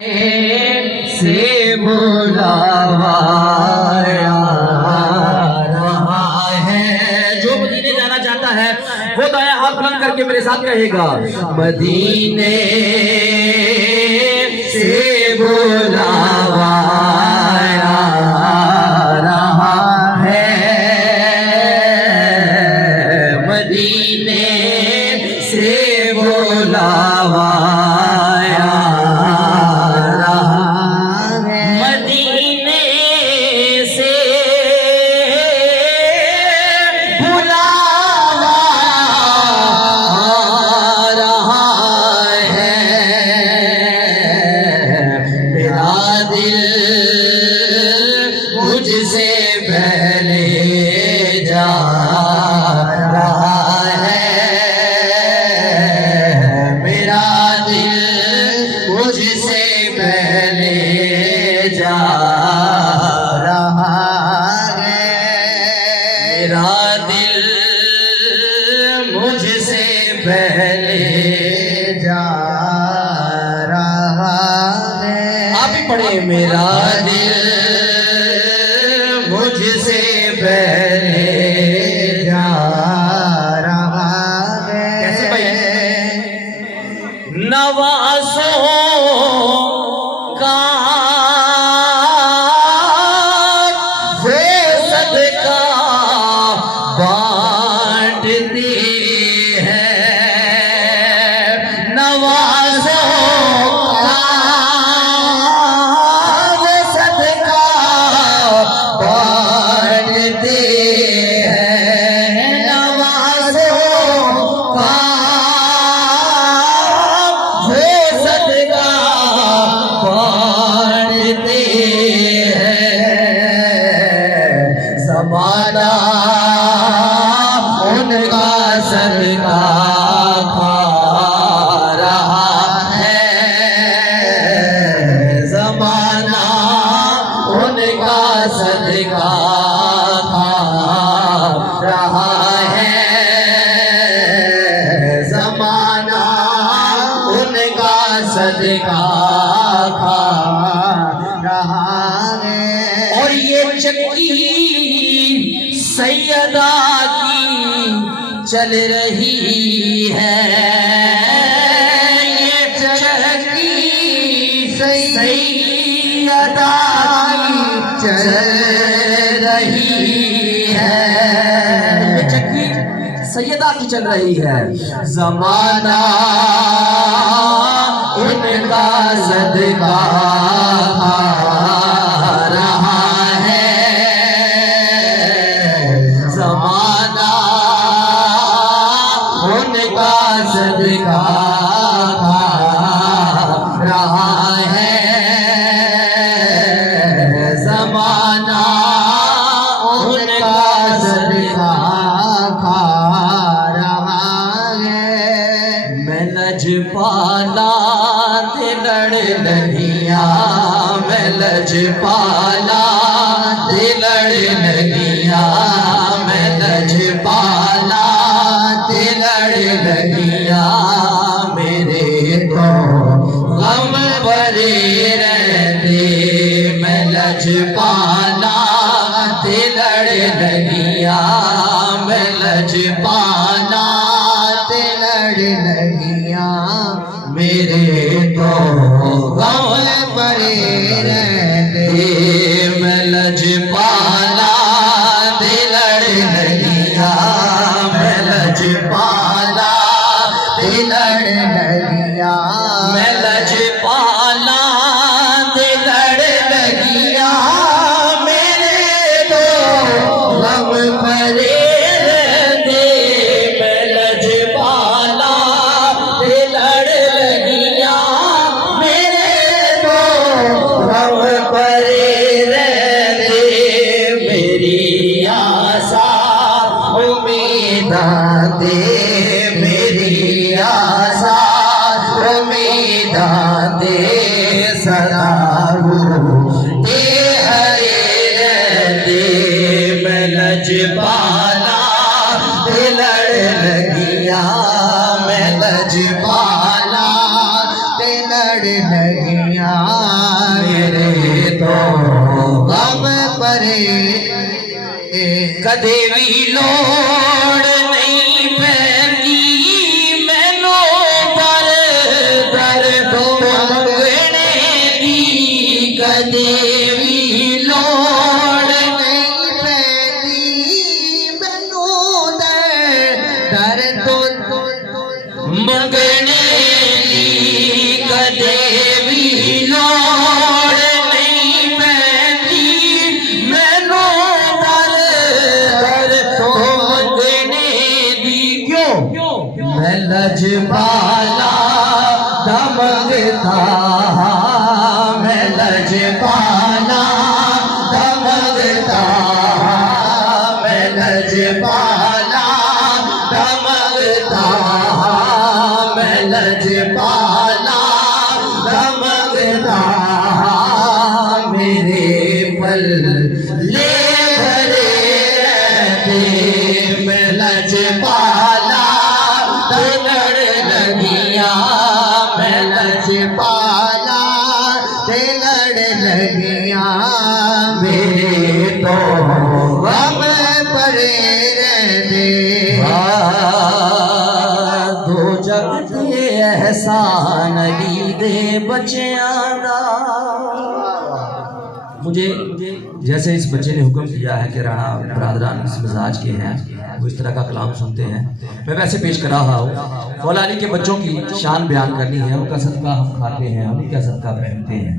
से बुलावा रहा है। जो मदीने जाना चाहता है वो दाया हाथ बुलंद करके मेरे साथ कहेगा, मदीने से बुलावा रहा है, मदीने से बुलावा मुझसे पहले जा रहा है, मेरा दिल मुझसे पहले जा रहा है, मेरा दिल मुझसे पहले जा रहा है। आप ही पढ़े, मेरा दिल मुझसे पहले जा रहा है। कैसे भाई? नवासों का वो सदका बांटती है, नवासों ज़माना उनका सदका खा रहा है, ज़माना उनका सदका खा रहा है, ज़माना उनका सदका खा रहा है। और ये चक्की सैयदा की चल रही है, ये चक्की सैयदा की चल रही है, ये चक्की सैयदा की चल रही है। ज़माना उनका सदका सदका खा रहा है, ज़माना उनका सदका खा रहा है। मैं लजपाला ते लड़ लगिया, मैं लजपाला ते लड़ लगिया, मैं लजपाला ते लड़ लगिया, मेरे तो गम भरे रहते, मैं लजपाला ते लड़ लगिया, मैं लजपाला ते लड़ लगिया, मेरे तो गम भरे रहते, मैं लजपाला ते लड़ लगिया, मैं लजपाला ते लड़ लगिया, मैं लजपाला ते लड़ लगिया, मेरे तो गम भरे रहते, मैं लजपाला ते लड़ लगिया, मेरे तो गम भरे रहते, मेरी आशा उम्मीदां दे, मेरी आशा उम्मीदां दे, सदा ते हरे रहते, मैं लजपाला ते लड़ लगिया, मैं लजपाला ते लड़ लगिया। कदे भी लोड़ नहीं पैंदी मैनू पर दर तो मंगने दी कदे भी लोड़ नहीं पैंदी मैनू दर तो मंगने दी कदे भी लोड़ नहीं पैंदी मैनू दर तो मंगने दी क्यों मैं लजपाला दा मंगता मैं लजपाला दा मंगता मैं लजपाला दा मंगता मैं लजपाला दा मंगता मेरे पल्ले भरे रहते मैं लजपाला दा लड़ लगिया मैं लजपाला ते लड़ लगिया मेरे तो गम परे रहते दो जग दे एहसान अली दे बच्चियां दा मुझे जैसे इस बच्चे ने हुक्म किया है कि राणा बरादरान इस मिजाज के हैं वो इस तरह का कलाम सुनते हैं मैं वैसे पेश कर रहा हूँ मौला अली के बच्चों की शान बयान करनी है उनका सदका हम खाते हैं उन्हीं का सदका पहनते हैं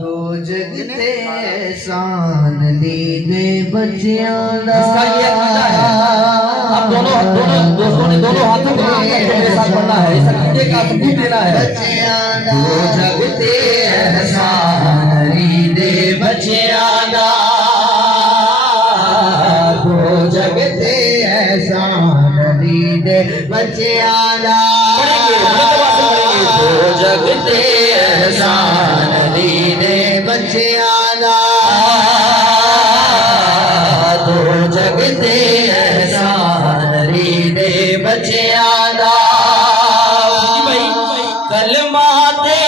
दो जगते एहसान ली दे बच्चियां दा आप दोनों दोस्तों ने दोनों हाथों को मेरे साथ पढ़ना है इस अकीदे का सबूत देना है दो जगते एहसान ली दे बच्चियां दा दो जगते एहसान ली दे बच्चियां दा दो जगते एहसान ली दे बच्चियां दा दो जगते एहसान ली दे बच्चियां दा कलमा ते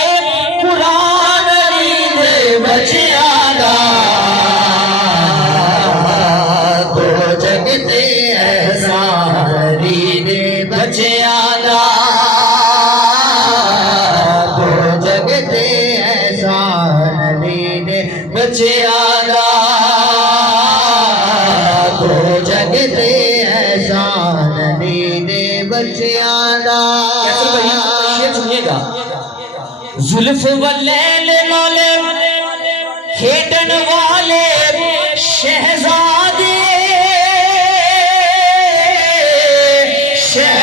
कुरान ली दे बच्चियां दा दो जगते एहसान ली दे बच्चियां दा दो जगते एहसान ली दे बच्चियां दा दो जगते एहसान ली दे बच्चियां दा सुनिएगा जुल्फ वलैल मौले खेडन वाले शहजादे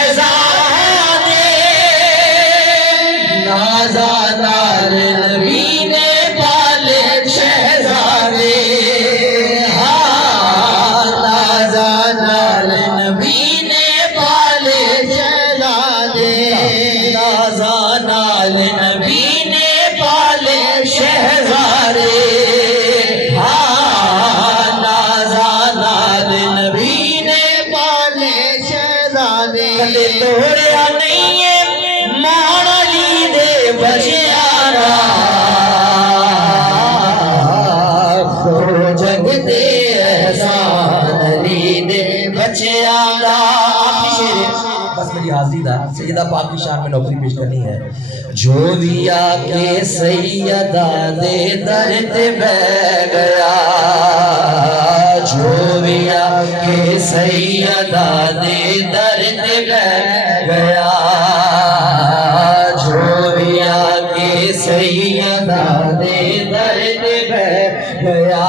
शहजादे नाज़ादार नबी ने पाले शहजादे हाँ नाज़ादार नबी ने पाले शहजादे नाज़ादार नबी ने पाले शहजादे हाँ नाज़ादार नबी ने पाले शहजादे कले तोड़िया नहीं है मान ली दे बच्चियां दा दो जगते एहसान ली दे बच्चियां दा बस मेरी हाजिरी दा सैयदा पाक की शान में नौकरी पेश करनी है जो भी आके सैयदा दे दर ते बह गया जो भी आके सैयदा दे दर ते बह गया जो भी आके सैयदा दे दर ते बह गया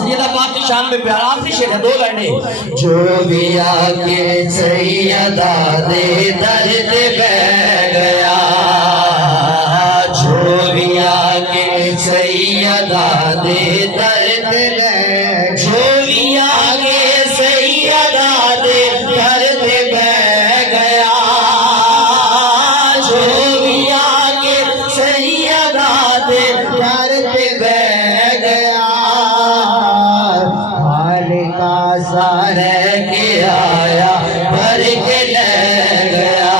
सैयदा पाक की शान में प्यारा आखिरी शेर है दो लाइनें जो भी आके सैयदा दे दर ते बह गया जो भी आके सैयदा दे दर ते बह जो भी आके सैयदा दे दर ते बह गया जो भी आके सैयदा दे दर ते बह गया का सारे के आया भर के ले गया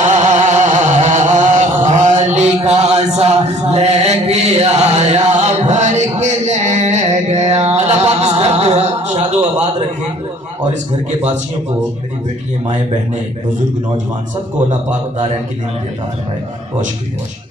खाली का सा लेके आया भर के ले गया रखे और इस घर के वासियों को, मेरी बेटियां, माएँ, बहनें, बुजुर्ग, नौजवान, सबको अल्लाह पाक दारैन की नेमत अता फरमाए। बहुत शुक्रिया।